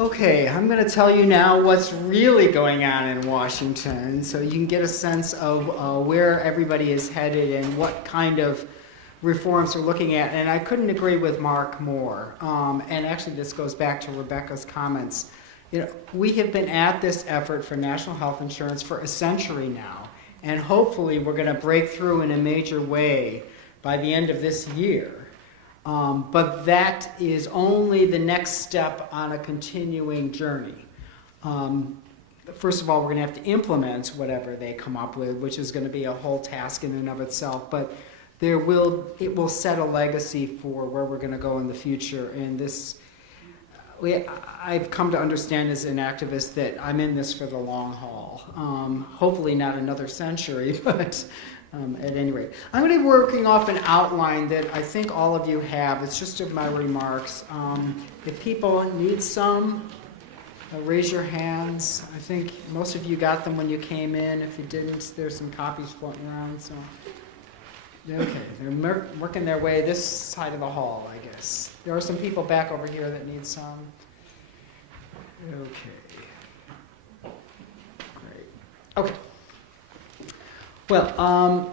Okay, I'm going to tell you now what's really going on in Washington so you can get a sense of where everybody is headed and what kind of reforms we're looking at. And I couldn't agree with Mark more. And actually this goes back to Rebecca's comments. You know, we have been at this effort for national health insurance for a century now. And hopefully we're going to break through in a major way by the end of this year. But that is only the next step on a continuing journey. First of all, we're going to have to implement whatever they come up with, which is going to be a whole task in and of itself. But it will set a legacy for where we're going to go in the future. And I've come to understand as an activist that I'm in this for the long haul. Hopefully not another century, but at any rate. I'm going to be working off an outline that I think all of you have. It's just of my remarks. If people need some, raise your hands. I think most of you got them when you came in. If you didn't, there's some copies floating around. So, okay, they're working their way this side of the hall, I guess. There are some people back over here that need some. Okay. Great. Okay. Well,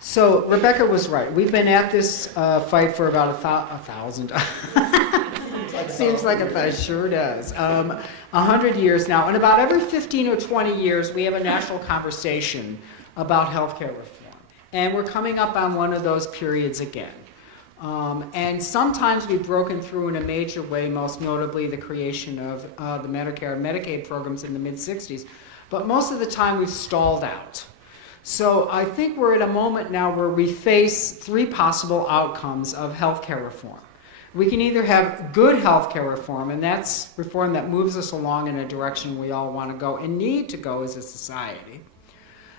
so Rebecca was right. We've been at this fight for about 1,000. Seems like it sure does. 100 years now, and about every 15 or 20 years, we have a national conversation about healthcare reform, and we're coming up on one of those periods again. And sometimes we've broken through in a major way, most notably the creation of the Medicare and Medicaid programs in the mid-'60s. But most of the time we've stalled out. So I think we're at a moment now where we face three possible outcomes of healthcare reform. We can either have good healthcare reform, and that's reform that moves us along in a direction we all want to go and need to go as a society.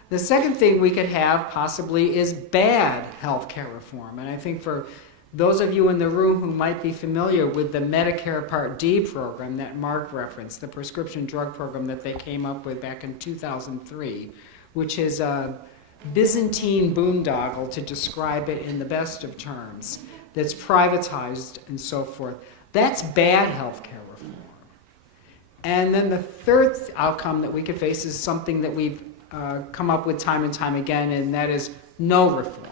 The second thing we could have possibly is bad healthcare reform. And I think for those of you in the room who might be familiar with the Medicare Part D program that Mark referenced, the prescription drug program that they came up with back in 2003, which is a Byzantine boondoggle to describe it in the best of terms, that's privatized and so forth. That's bad healthcare reform. And then the third outcome that we could face is something that we've come up with time and time again, and that is no reform.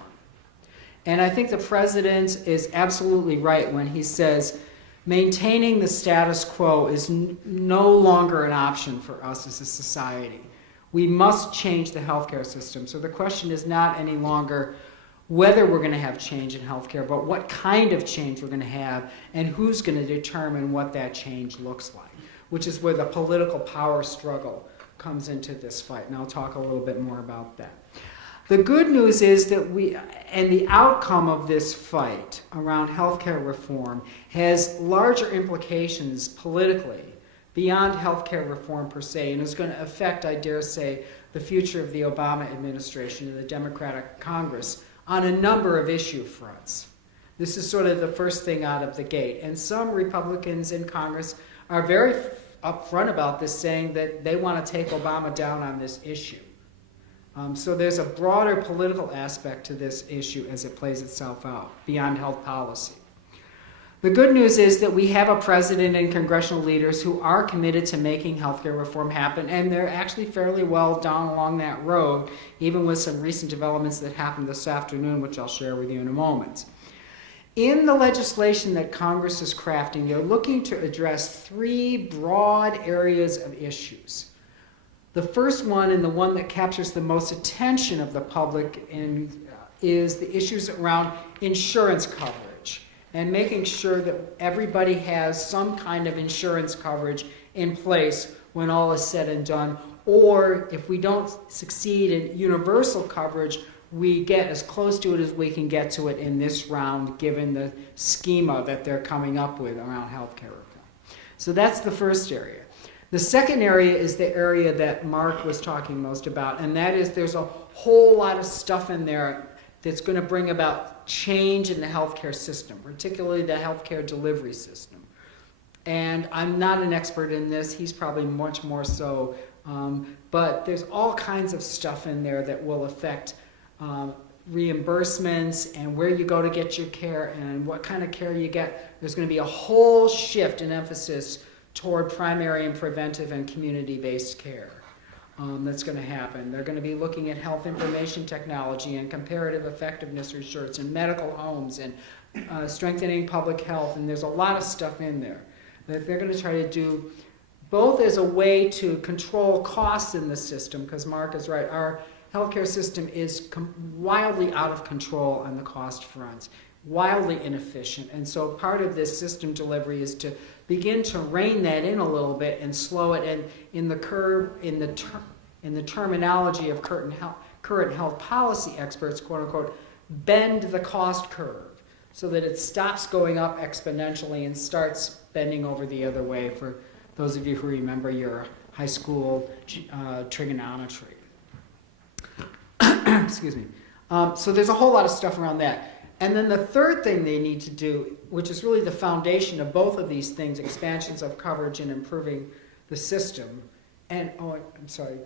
And I think the president is absolutely right when he says maintaining the status quo is no longer an option for us as a society. We must change the healthcare system. So the question is not any longer whether we're going to have change in healthcare, but what kind of change we're going to have and who's going to determine what that change looks like, which is where the political power struggle comes into this fight. And I'll talk a little bit more about that. The good news is that the outcome of this fight around healthcare reform has larger implications politically beyond healthcare reform per se, and is going to affect, I dare say, the future of the Obama administration and the Democratic Congress on a number of issue fronts. This is sort of the first thing out of the gate. And some Republicans in Congress are very upfront about this, saying that they want to take Obama down on this issue. So there's a broader political aspect to this issue as it plays itself out, beyond health policy. The good news is that we have a president and congressional leaders who are committed to making healthcare reform happen, and they're actually fairly well down along that road, even with some recent developments that happened this afternoon, which I'll share with you in a moment. In the legislation that Congress is crafting, they're looking to address three broad areas of issues. The first one, and the one that captures the most attention of the public, is the issues around insurance coverage and making sure that everybody has some kind of insurance coverage in place when all is said and done. Or if we don't succeed in universal coverage, we get as close to it as we can get to it in this round, given the schema that they're coming up with around healthcare reform. So that's the first area. The second area is the area that Mark was talking most about, and that is there's a whole lot of stuff in there that's going to bring about change in the healthcare system, particularly the healthcare delivery system. And I'm not an expert in this. He's probably much more so. But there's all kinds of stuff in there that will affect reimbursements and where you go to get your care and what kind of care you get, there's going to be a whole shift in emphasis toward primary and preventive and community-based care. That's going to happen. They're going to be looking at health information technology and comparative effectiveness research and medical homes and strengthening public health, and there's a lot of stuff in there that they're going to try to do both as a way to control costs in the system, because Mark is right, our healthcare system is wildly out of control on the cost fronts, wildly inefficient, and so part of this system delivery is to begin to rein that in a little bit and slow it, and in the terminology of current health policy experts, quote unquote, bend the cost curve so that it stops going up exponentially and starts bending over the other way, for those of you who remember your high school trigonometry. Excuse me. So there's a whole lot of stuff around that. And then the third thing they need to do, which is really the foundation of both of these things, expansions of coverage and improving the system. And, I'm sorry,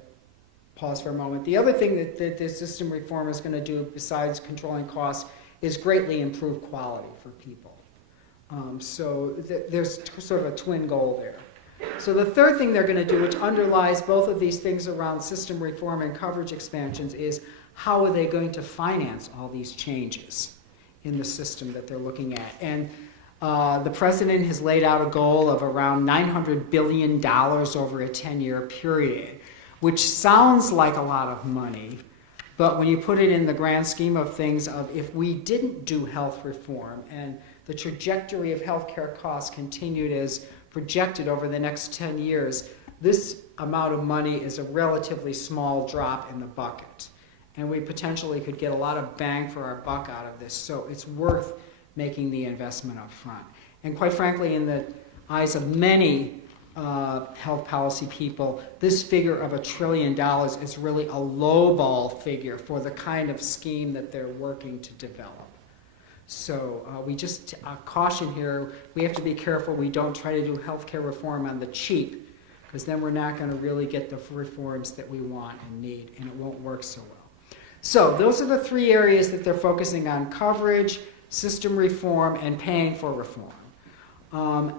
pause for a moment. The other thing that this system reform is going to do, besides controlling costs, is greatly improve quality for people. So there's sort of a twin goal there. So the third thing they're going to do, which underlies both of these things around system reform and coverage expansions, is how are they going to finance all these changes in the system that they're looking at. And the president has laid out a goal of around $900 billion over a 10-year period, which sounds like a lot of money, but when you put it in the grand scheme of things, of if we didn't do health reform and the trajectory of healthcare costs continued as projected over the next 10 years, this amount of money is a relatively small drop in the bucket. And we potentially could get a lot of bang for our buck out of this, so it's worth making the investment up front. And quite frankly, in the eyes of many health policy people, this figure of $1 trillion is really a lowball figure for the kind of scheme that they're working to develop. So we just caution here, we have to be careful we don't try to do healthcare reform on the cheap, because then we're not going to really get the reforms that we want and need, and it won't work so well. So those are the three areas that they're focusing on: coverage, system reform, and paying for reform.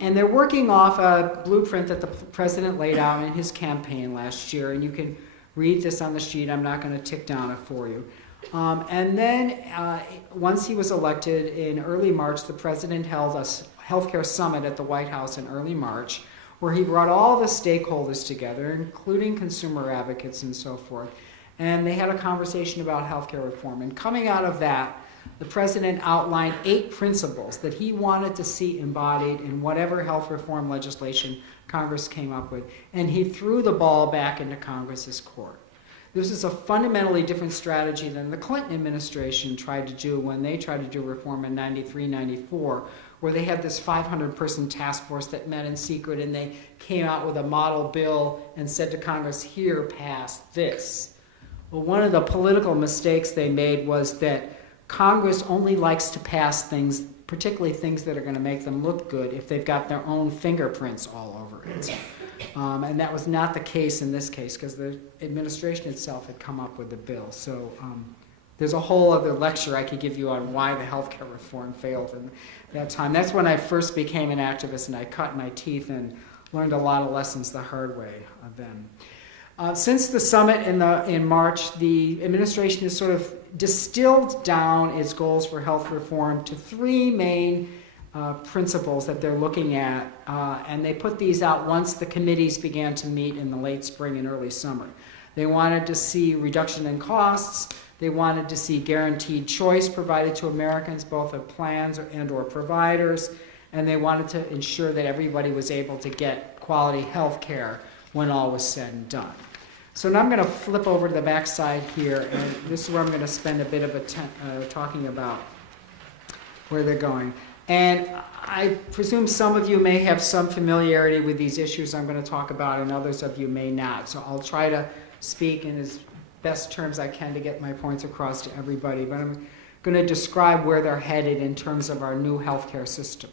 And they're working off a blueprint that the president laid out in his campaign last year, and you can read this on the sheet. I'm not going to tick down it for you. And then once he was elected in early March, the president held a healthcare summit at the White House in early March, where he brought all the stakeholders together, including consumer advocates and so forth. And they had a conversation about healthcare reform. And coming out of that, the president outlined 8 principles that he wanted to see embodied in whatever health reform legislation Congress came up with. And he threw the ball back into Congress's court. This is a fundamentally different strategy than the Clinton administration tried to do when they tried to do reform in 93, 94, where they had this 500-person task force that met in secret, and they came out with a model bill and said to Congress, here, pass this. Well, one of the political mistakes they made was that Congress only likes to pass things, particularly things that are going to make them look good, if they've got their own fingerprints all over it. And that was not the case in this case, because the administration itself had come up with the bill. So there's a whole other lecture I could give you on why the healthcare reform failed in that time. That's when I first became an activist, and I cut my teeth and learned a lot of lessons the hard way then. Since the summit in March, the administration has sort of distilled down its goals for health reform to 3 main principles that they're looking at, and they put these out once the committees began to meet in the late spring and early summer. They wanted to see reduction in costs. They wanted to see guaranteed choice provided to Americans, both of plans and or providers, and they wanted to ensure that everybody was able to get quality health care when all was said and done. So now I'm going to flip over to the back side here, and this is where I'm going to spend a bit of talking about where they're going. And I presume some of you may have some familiarity with these issues I'm going to talk about, and others of you may not. So I'll try to speak in as best terms I can to get my points across to everybody, but I'm going to describe where they're headed in terms of our new healthcare system.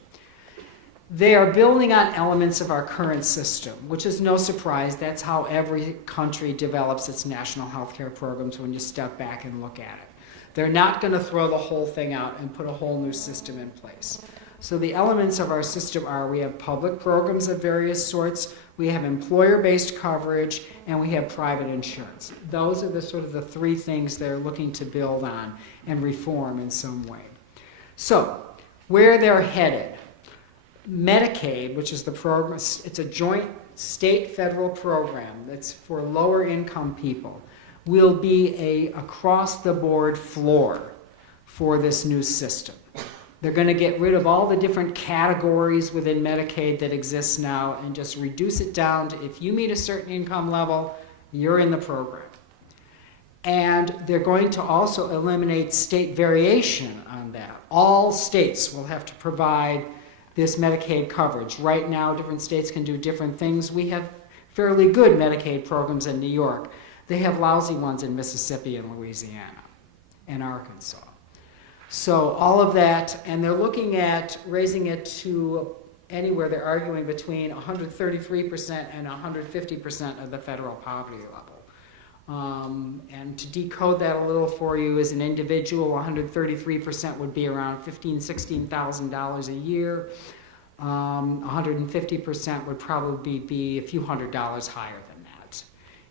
They are building on elements of our current system, which is no surprise. That's how every country develops its national health care programs when you step back and look at it. They're not going to throw the whole thing out and put a whole new system in place. So the elements of our system are we have public programs of various sorts, we have employer-based coverage, and we have private insurance. Those are the sort of the three things they're looking to build on and reform in some way. So where they're headed, Medicaid, which is the program, it's a joint state-federal program that's for lower-income people, will be a across-the-board floor for this new system. They're going to get rid of all the different categories within Medicaid that exist now and just reduce it down to if you meet a certain income level, you're in the program. And they're going to also eliminate state variation on that. All states will have to provide this Medicaid coverage. Right now, different states can do different things. We have fairly good Medicaid programs in New York. They have lousy ones in Mississippi and Louisiana and Arkansas. So all of that, and they're looking at raising it to anywhere, they're arguing between 133% and 150% of the federal poverty level. And to decode that a little for you, as an individual, 133% would be around $15,000, $16,000 a year. 150% would probably be a few $100s higher than that,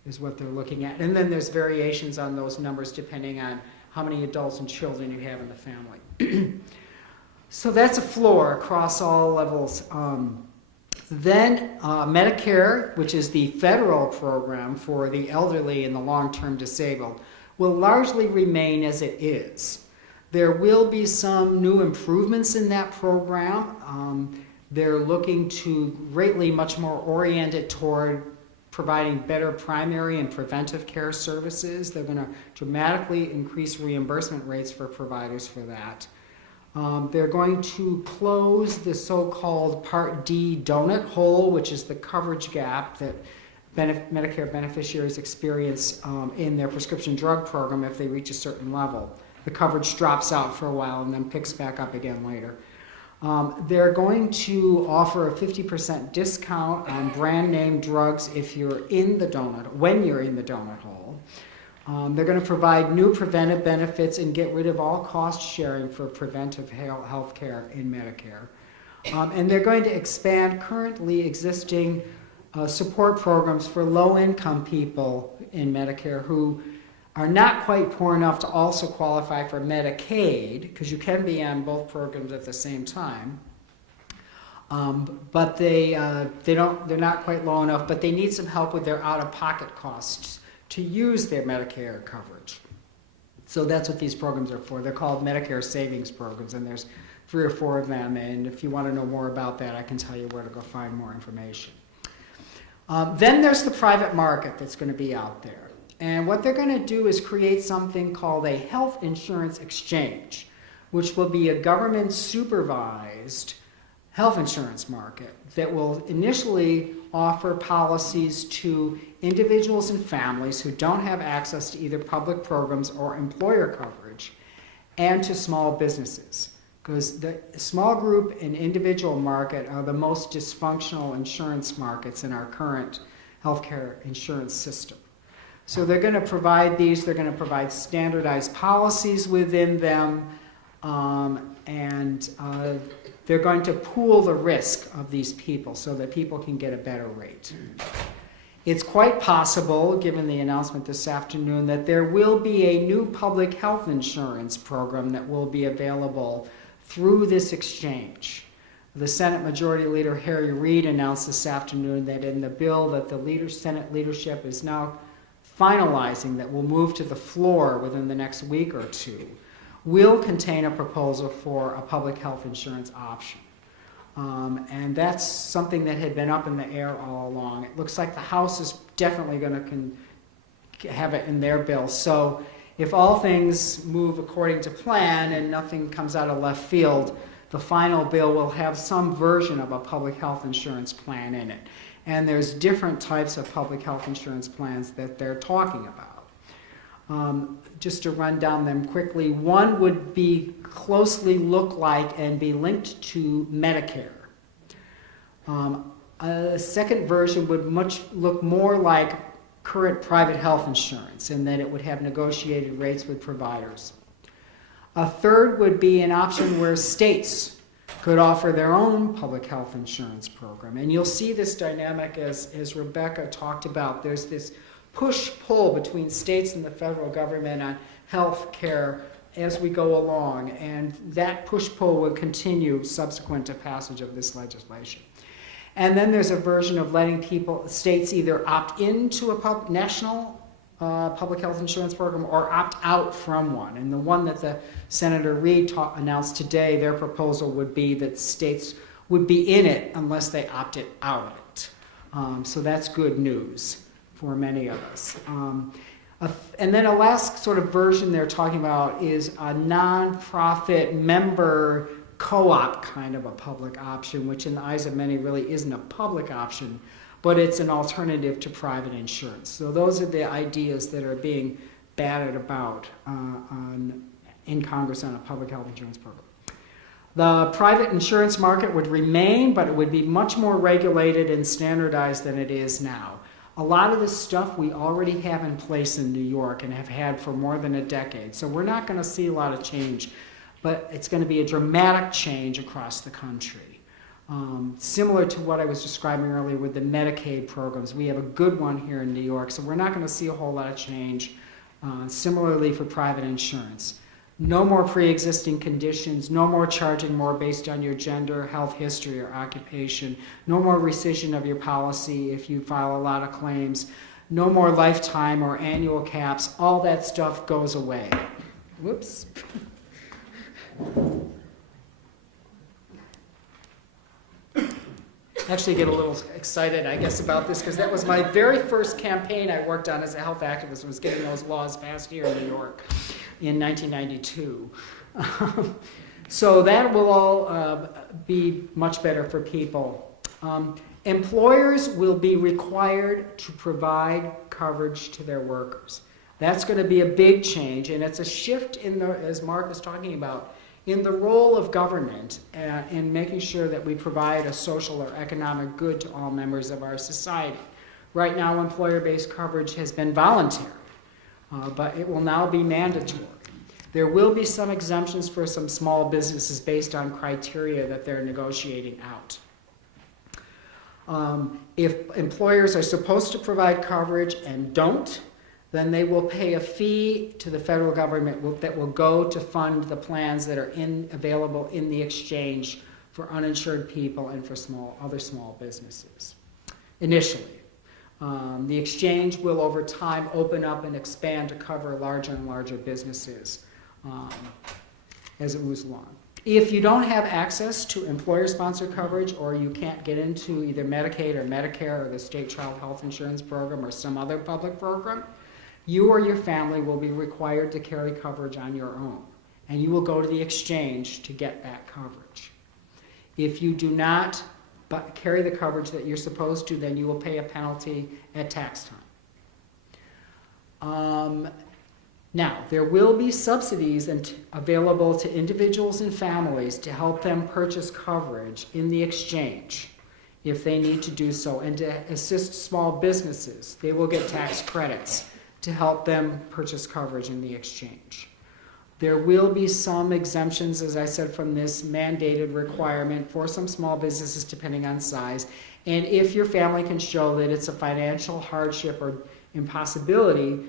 is what they're looking at. And then there's variations on those numbers depending on how many adults and children you have in the family. So that's a floor across all levels. Then Medicare, which is the federal program for the elderly and the long-term disabled, will largely remain as it is. There will be some new improvements in that program. They're looking to greatly much more orient it toward providing better primary and preventive care services. They're going to dramatically increase reimbursement rates for providers for that. They're going to close the so-called Part D donut hole, which is the coverage gap that Medicare beneficiaries experience in their prescription drug program if they reach a certain level. The coverage drops out for a while and then picks back up again later. They're going to offer a 50% discount on brand name drugs if you're in the donut, when you're in the donut hole. They're going to provide new preventive benefits and get rid of all cost sharing for preventive health care in Medicare. And they're going to expand currently existing support programs for low-income people in Medicare who are not quite poor enough to also qualify for Medicaid, because you can be on both programs at the same time. But they're not quite low enough, but they need some help with their out-of-pocket costs to use their Medicare coverage. So that's what these programs are for. They're called Medicare Savings Programs, and there's 3 or 4 of them. And if you want to know more about that, I can tell you where to go find more information. Then there's the private market that's going to be out there. And what they're going to do is create something called a health insurance exchange, which will be a government-supervised health insurance market that will initially offer policies to individuals and families who don't have access to either public programs or employer coverage, and to small businesses. Because the small group and individual market are the most dysfunctional insurance markets in our current healthcare insurance system. So they're going to provide these, they're going to provide standardized policies within them, and they're going to pool the risk of these people so that people can get a better rate. It's quite possible, given the announcement this afternoon, that there will be a new public health insurance program that will be available through this exchange. The Senate Majority Leader Harry Reid announced this afternoon that in the bill that the Senate leadership is now finalizing, that will move to the floor within the next week or two, will contain a proposal for a public health insurance option. And that's something that had been up in the air all along. It looks like the House is definitely going to have it in their bill. So if all things move according to plan and nothing comes out of left field, the final bill will have some version of a public health insurance plan in it. And there's different types of public health insurance plans that they're talking about. Just to run down them quickly, one would be closely look like and be linked to Medicare. A second version would look more like current private health insurance in that it would have negotiated rates with providers. A third would be an option where states could offer their own public health insurance program. And you'll see this dynamic as Rebecca talked about. There's this push-pull between states and the federal government on health care as we go along, and that push-pull will continue subsequent to passage of this legislation. And then there's a version of letting states either opt into a national public health insurance program or opt out from one. And the one that the Senator Reid announced today, their proposal would be that states would be in it unless they opted out of it. So that's good news for many of us. And then a last sort of version they're talking about is a nonprofit member co-op kind of a public option, which in the eyes of many really isn't a public option, but it's an alternative to private insurance. So those are the ideas that are being batted about in Congress on a public health insurance program. The private insurance market would remain, but it would be much more regulated and standardized than it is now. A lot of this stuff we already have in place in New York and have had for more than a decade. So we're not going to see a lot of change, but it's going to be a dramatic change across the country. Similar to what I was describing earlier with the Medicaid programs. We have a good one here in New York, so we're not going to see a whole lot of change. Similarly for private insurance. No more pre-existing conditions, no more charging more based on your gender, health history, or occupation, no more rescission of your policy if you file a lot of claims, no more lifetime or annual caps, all that stuff goes away. Whoops. Actually get a little excited, I guess, about this because that was my very first campaign I worked on as a health activist, was getting those laws passed here in New York in 1992. So that will all be much better for people. Employers will be required to provide coverage to their workers. That's going to be a big change, and it's a shift in the, as Mark was talking about, in the role of government in making sure that we provide a social or economic good to all members of our society. Right now, employer-based coverage has been voluntary, but it will now be mandatory. There will be some exemptions for some small businesses based on criteria that they're negotiating out. If employers are supposed to provide coverage and don't, then they will pay a fee to the federal government that will go to fund the plans that are available in the exchange for uninsured people and for other small businesses. Initially, the exchange will over time open up and expand to cover larger and larger businesses as it moves along. If you don't have access to employer-sponsored coverage, or you can't get into either Medicaid or Medicare or the state child health insurance program or some other public program, you or your family will be required to carry coverage on your own, and you will go to the exchange to get that coverage. If you do not carry the coverage that you're supposed to, then you will pay a penalty at tax time. Now, there will be subsidies available to individuals and families to help them purchase coverage in the exchange if they need to do so, and to assist small businesses. They will get tax credits to help them purchase coverage in the exchange. There will be some exemptions, as I said, from this mandated requirement for some small businesses depending on size. And if your family can show that it's a financial hardship or impossibility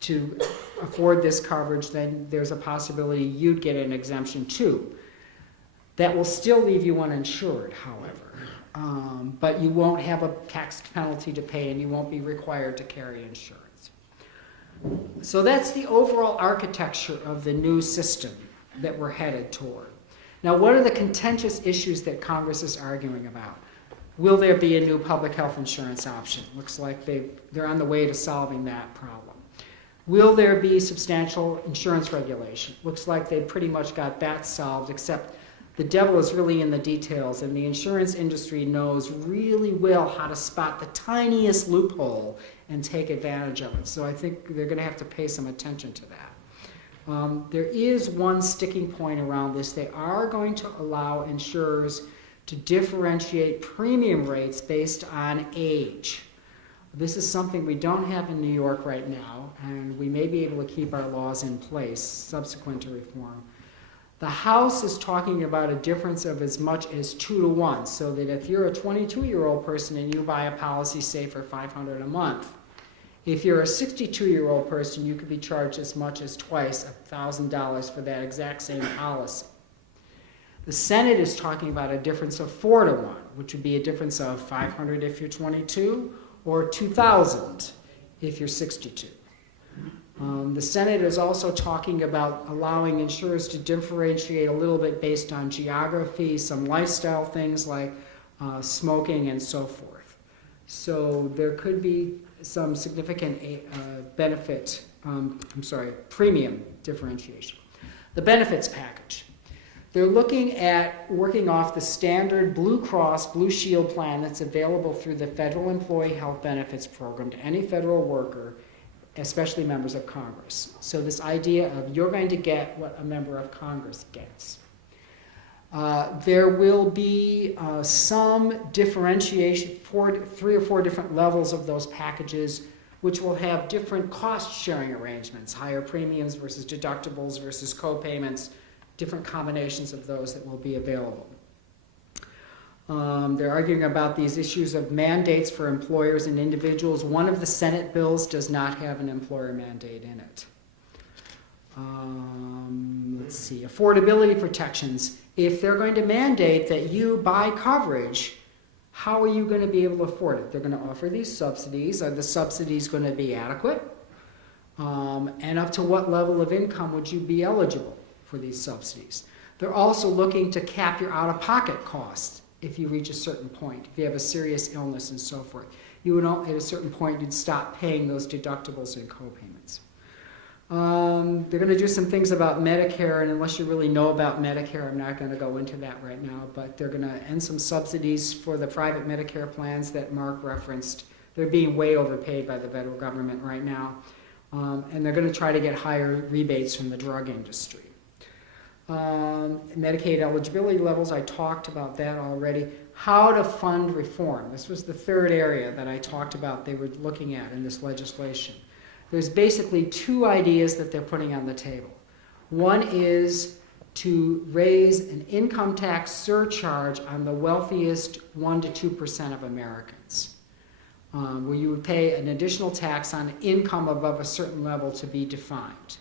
to afford this coverage, then there's a possibility you'd get an exemption too. That will still leave you uninsured, however. But you won't have a tax penalty to pay, and you won't be required to carry insurance. So that's the overall architecture of the new system that we're headed toward. Now, what are the contentious issues that Congress is arguing about? Will there be a new public health insurance option? Looks like they're on the way to solving that problem. Will there be substantial insurance regulation? Looks like they pretty much got that solved, except the devil is really in the details, and the insurance industry knows really well how to spot the tiniest loophole and take advantage of it. So I think they're going to have to pay some attention to that. There is one sticking point around this. They are going to allow insurers to differentiate premium rates based on age. This is something we don't have in New York right now, and we may be able to keep our laws in place subsequent to reform. The House is talking about a difference of as much as 2 to 1, so that if you're a 22-year-old person and you buy a policy, say, for $500 a month, if you're a 62-year-old person, you could be charged as much as twice $1,000 for that exact same policy. The Senate is talking about a difference of 4 to 1, which would be a difference of $500 if you're 22 or $2,000 if you're 62. The Senate is also talking about allowing insurers to differentiate a little bit based on geography, some lifestyle things like smoking and so forth. So there could be some significant premium differentiation. The benefits package. They're looking at working off the standard Blue Cross Blue Shield plan that's available through the Federal Employee Health Benefits Program to any federal worker, especially members of Congress. So this idea of you're going to get what a member of Congress gets. There will be some differentiation, 3 or 4 different levels of those packages, which will have different cost-sharing arrangements, higher premiums versus deductibles versus co-payments, different combinations of those that will be available. They're arguing about these issues of mandates for employers and individuals. One of the Senate bills does not have an employer mandate in it. Let's see, affordability protections. If they're going to mandate that you buy coverage, how are you going to be able to afford it? They're going to offer these subsidies. Are the subsidies going to be adequate? And up to what level of income would you be eligible for these subsidies? They're also looking to cap your out-of-pocket costs if you reach a certain point, if you have a serious illness and so forth. You would, at a certain point, you'd stop paying those deductibles and co-payments. They're going to do some things about Medicare, and unless you really know about Medicare, I'm not going to go into that right now, but they're going to end some subsidies for the private Medicare plans that Mark referenced. They're being way overpaid by the federal government right now, and they're going to try to get higher rebates from the drug industry. Medicaid eligibility levels, I talked about that already. How to fund reform. This was the third area that I talked about they were looking at in this legislation. There's basically 2 ideas that they're putting on the table. One is to raise an income tax surcharge on the wealthiest 1 to 2% of Americans, where you would pay an additional tax on income above a certain level to be defined.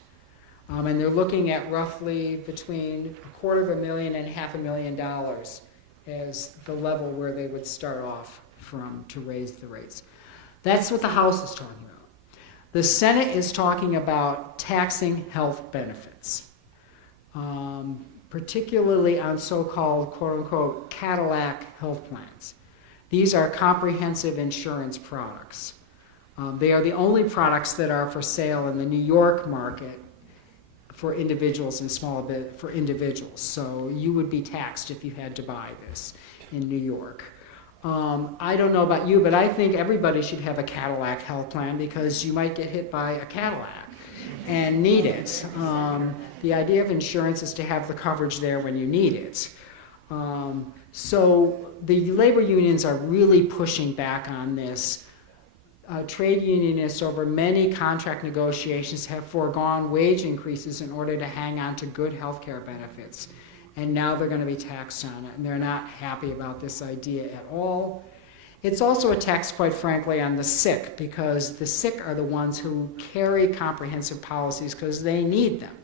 And they're looking at roughly between $250,000 and $500,000 as the level where they would start off from to raise the rates. That's what the House is talking about. The Senate is talking about taxing health benefits, particularly on so-called, quote-unquote, Cadillac health plans. These are comprehensive insurance products. They are the only products that are for sale in the New York market for individuals and for individuals. So you would be taxed if you had to buy this in New York. I don't know about you, but I think everybody should have a Cadillac health plan because you might get hit by a Cadillac and need it. The idea of insurance is to have the coverage there when you need it. So the labor unions are really pushing back on this. Trade unionists over many contract negotiations have foregone wage increases in order to hang on to good health care benefits. And now they're going to be taxed on it, and they're not happy about this idea at all. It's also a tax, quite frankly, on the sick, because the sick are the ones who carry comprehensive policies because they need them.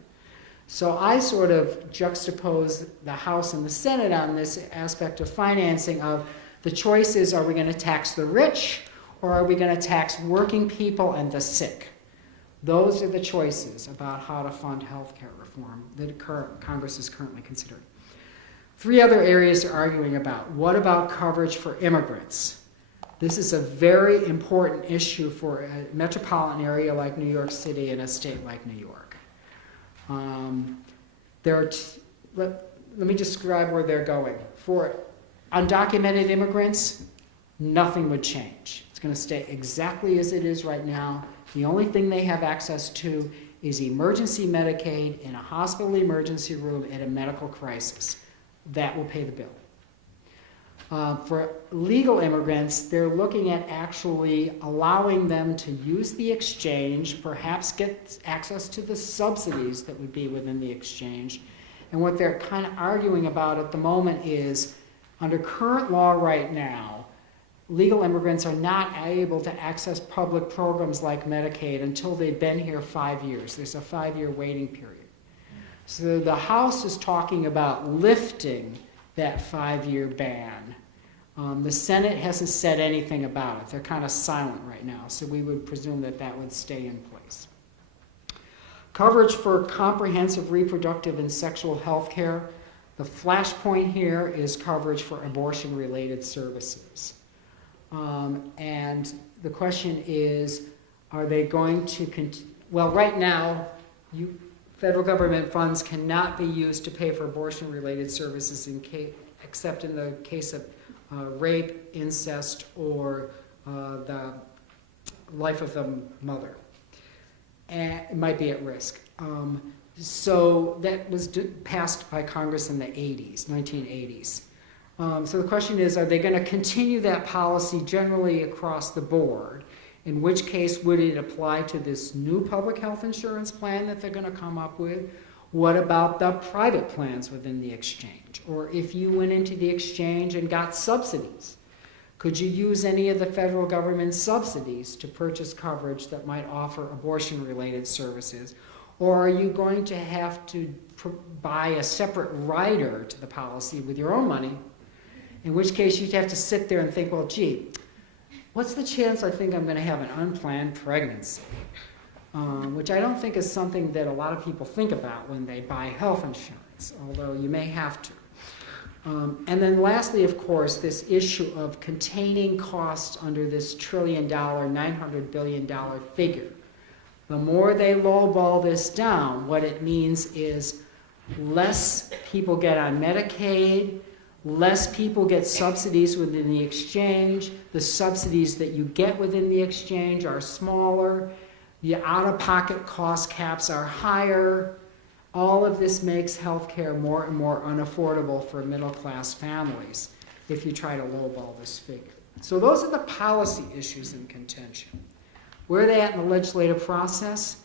So I sort of juxtapose the House and the Senate on this aspect of financing of the choice is, are we going to tax the rich or are we going to tax working people and the sick? Those are the choices about how to fund health care reform that Congress is currently considering. 3 other areas they're arguing about. What about coverage for immigrants? This is a very important issue for a metropolitan area like New York City and a state like New York. Let me describe where they're going. For undocumented immigrants, nothing would change. It's going to stay exactly as it is right now. The only thing they have access to is emergency Medicaid in a hospital emergency room at a medical crisis. That will pay the bill. For legal immigrants, they're looking at actually allowing them to use the exchange, perhaps get access to the subsidies that would be within the exchange, And what they're kind of arguing about at the moment is, under current law right now, legal immigrants are not able to access public programs like Medicaid until they've been here 5 years. There's a 5-year waiting period. So the House is talking about lifting that 5-year ban. The Senate hasn't said anything about it. They're kind of silent right now, so we would presume that that would stay in place. Coverage for comprehensive reproductive and sexual health care. The flashpoint here is coverage for abortion-related services. And the question is, are they going to, well, right now, federal government funds cannot be used to pay for abortion-related services except in the case of rape, incest, or the life of the mother. And it might be at risk. So that was passed by Congress in the 1980s. So the question is, are they going to continue that policy generally across the board? In which case, would it apply to this new public health insurance plan that they're going to come up with? What about the private plans within the exchange? Or if you went into the exchange and got subsidies, could you use any of the federal government subsidies to purchase coverage that might offer abortion-related services? Or are you going to have to buy a separate rider to the policy with your own money? In which case, you'd have to sit there and think, well, gee, what's the chance I think I'm going to have an unplanned pregnancy? Which I don't think is something that a lot of people think about when they buy health insurance, although you may have to. And then lastly, of course, this issue of containing costs under this $1 trillion, $900 billion figure. The more they lowball this down, what it means is less people get on Medicaid, less people get subsidies within the exchange. The subsidies that you get within the exchange are smaller. The out-of-pocket cost caps are higher. All of this makes healthcare more and more unaffordable for middle-class families if you try to lowball this figure. So those are the policy issues in contention. Where are they at in the legislative process?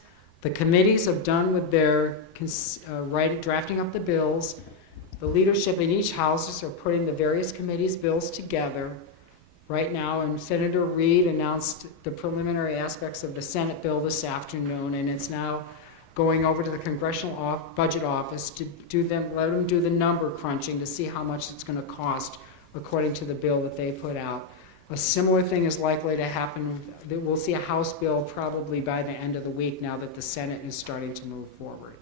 The committees have done with their drafting up the bills. The leadership in each house are putting the various committees' bills together right now, and Senator Reid announced the preliminary aspects of the Senate bill this afternoon, and it's now going over to the Congressional Budget Office to let them do the number crunching to see how much it's going to cost according to the bill that they put out. A similar thing is likely to happen. We'll see a House bill probably by the end of the week now that the Senate is starting to move forward.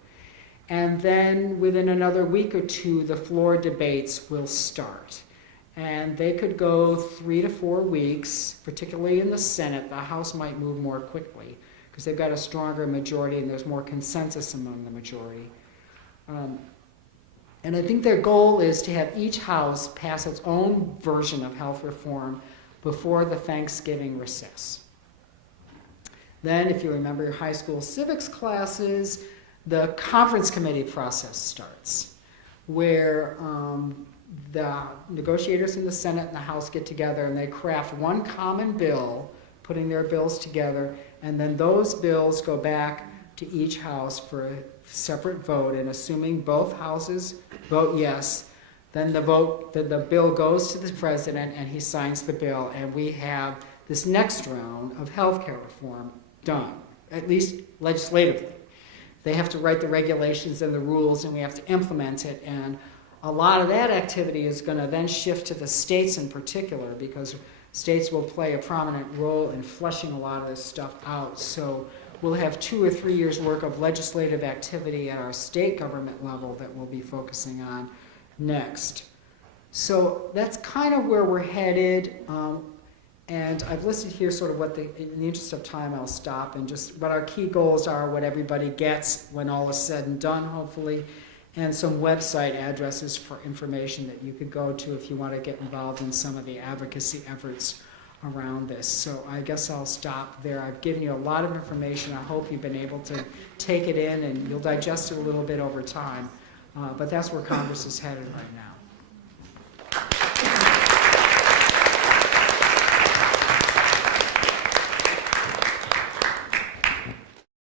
And then within another week or two, the floor debates will start. And they could go 3 to 4 weeks, particularly in the Senate. The House might move more quickly because they've got a stronger majority and there's more consensus among the majority. And I think their goal is to have each house pass its own version of health reform before the Thanksgiving recess. Then, if you remember your high school civics classes, the conference committee process starts, where the negotiators in the Senate and the House get together and they craft one common bill, putting their bills together, and then those bills go back to each house for a separate vote, and assuming both houses vote yes, then the bill goes to the president and he signs the bill, and we have this next round of healthcare reform done, at least legislatively. They have to write the regulations and the rules, and we have to implement it, and a lot of that activity is going to then shift to the states in particular, because states will play a prominent role in fleshing a lot of this stuff out. So we'll have 2 or 3 years' work of legislative activity at our state government level that we'll be focusing on next. So that's kind of where we're headed. And I've listed here sort of what in the interest of time, I'll stop and just what our key goals are, what everybody gets when all is said and done, hopefully, and some website addresses for information that you could go to if you want to get involved in some of the advocacy efforts around this. So I guess I'll stop there. I've given you a lot of information. I hope you've been able to take it in, and you'll digest it a little bit over time. But that's where Congress is headed right now.